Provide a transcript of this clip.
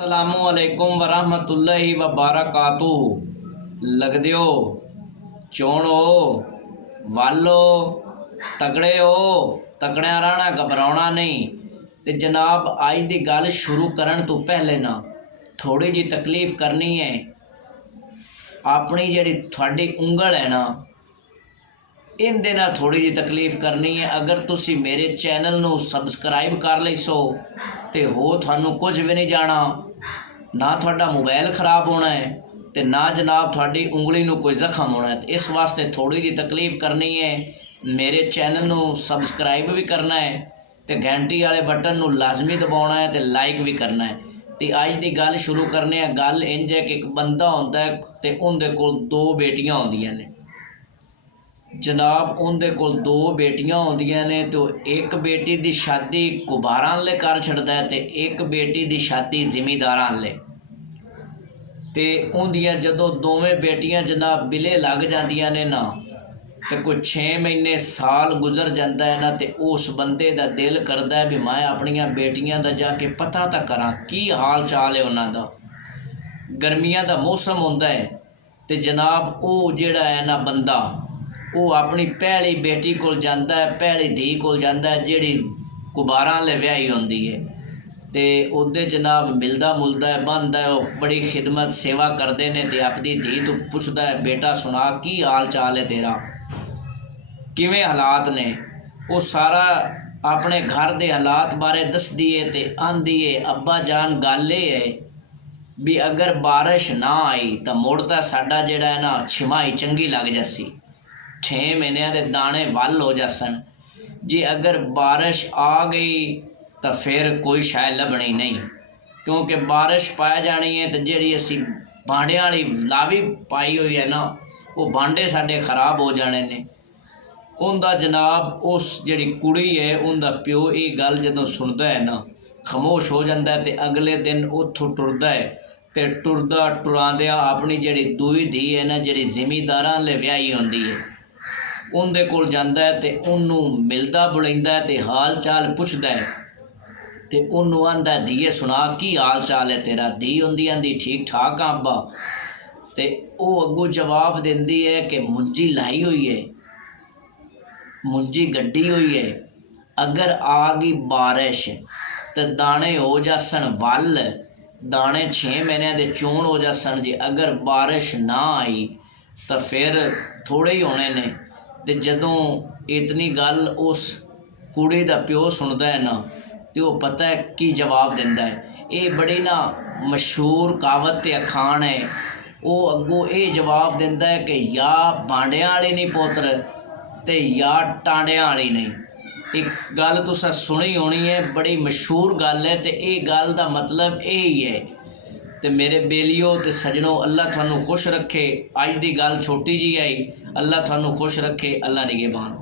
अस्सलामुअलैकुम वरहमतुल्लाहि वबरकातुहू। लगदियो चोणो वालो तगड़े हो, तगड़िया रहना, घबराना नहीं। तो जनाब अज की गल शुरू करन तो पहले ना थोड़ी जी तकलीफ़ करनी है। अपनी जिहड़ी थोड़ी उंगल है ना, इहदे नाल थोड़ी जी तकलीफ़ करनी है। अगर तुसी मेरे चैनल नू सबसक्राइब कर लैसो तो हो थानू कुछ भी नहीं जाना, ना थोड़ा मोबाइल खराब होना है तो ना जनाब थोड़ी उंगली नू कोई जख्म होना है। तो इस वास्ते थोड़ी जी तकलीफ़ करनी है। मेरे चैनल नू सबसक्राइब भी करना है तो घंटी वाले बटन नू लाजमी दबाना है तो लाइक भी करना है। तो अज की गल शुरू करने। गल इंज है कि एक बंदा होंदा है तो उनदे कोल दो बेटियां होंदियां ने। जनाब उनदे कोल दो बेटियां होंदियां ने तो एक बेटी की शादी कुबारां ले कर छड़दा है तो एक बेटी की शादी जिमीदारां ले। ते उनदियां जदों दोवें बेटियां जनाब बिले लग जांदियां ने ना तो कोई 6 महीने साल गुजर जाता है ना तो उस बंदे का दिल करता है भी मैं अपनिया बेटियां का जाके पता तो करा की हाल चाल है उन्हां दा। गर्मियां का मौसम होंदा है तो जनाब वो जिहड़ा है ना बंदा वो अपनी पहली बेटी कोल जांदा है, पहली धी कोल जांदा है जिहड़ी कुबारां ले व्याही होंदी है। तो उहदे जनाब मिलदा मुलदा है, बहंदा है, वो बड़ी खिदमत सेवा करते हैं। तो अपनी धी तो पुछदा है बेटा सुना की हाल चाल है तेरा, किवें हालात ने। वो सारा अपने घर के हालात बारे दसदी है तो आंदी है अब्बा जान गल ये है भी अगर बारिश ना आई तो मुड़ तां साडा जिहड़ा है ना छिमाई चंगी लग जासी, 6 महीनों के दाने वल हो जासन। जे अगर बारिश आ गई तो फिर कोई शायद लभनी नहीं, क्योंकि बारिश पाई जानी है तो जिहड़ी असी भांडियां वाली लावी पाई हुई है ना वो भांडे साडे खराब हो जाने ने। उनका जनाब उस जिहड़ी कुड़ी है उनका प्यो ये गल जदों सुनता है ना खामोश हो जाता है। तो अगले दिन उत्थों टुरदा है तो टुरदा टुरांदियां अपनी जिहड़ी दूई धी है ना जिहड़ी जिमीदारां ले व्याही होंदी है उनदे कोल जांदा है तो उन्होंने मिलदा बुलांदा है तो हाल चाल पुछदा है तो उन्होंने आंदा धीए सुना की हाल चाल है तेरा। धी होंदी आंदी ठीक ठाक हाँ अब्बा। तो वो अगों जवाब देंदी है कि मुंजी लाई हुई है, मुंजी गड्डी हुई है, अगर आ गई बारिश तो दाने हो जासन वल, दाने 6 महीनों के चोण हो जासन। जे अगर बारिश ना आई तो फिर थोड़े ही होने ने। तो जदों इतनी गल उस कुड़ी का प्यो सुनता है ना तो वो पता है की जवाब देंदा है। ये बड़ी ना मशहूर कहावत ते अखान है। वो अगों ये जवाब देंदा है कि या भांडियां वाली नहीं पुत्र ते या टांडियां वाली नहीं। एक गल तुसां सुनी होनी है, बड़ी मशहूर गल है। तो ये गल का मतलब यही है। तो मेरे बेलियो तो सजनों अल्लाह थानू खुश रखे। अज की गल छोटी जी आई, अल्लाह थानू खुश रखे। अल्लाह निगहबान।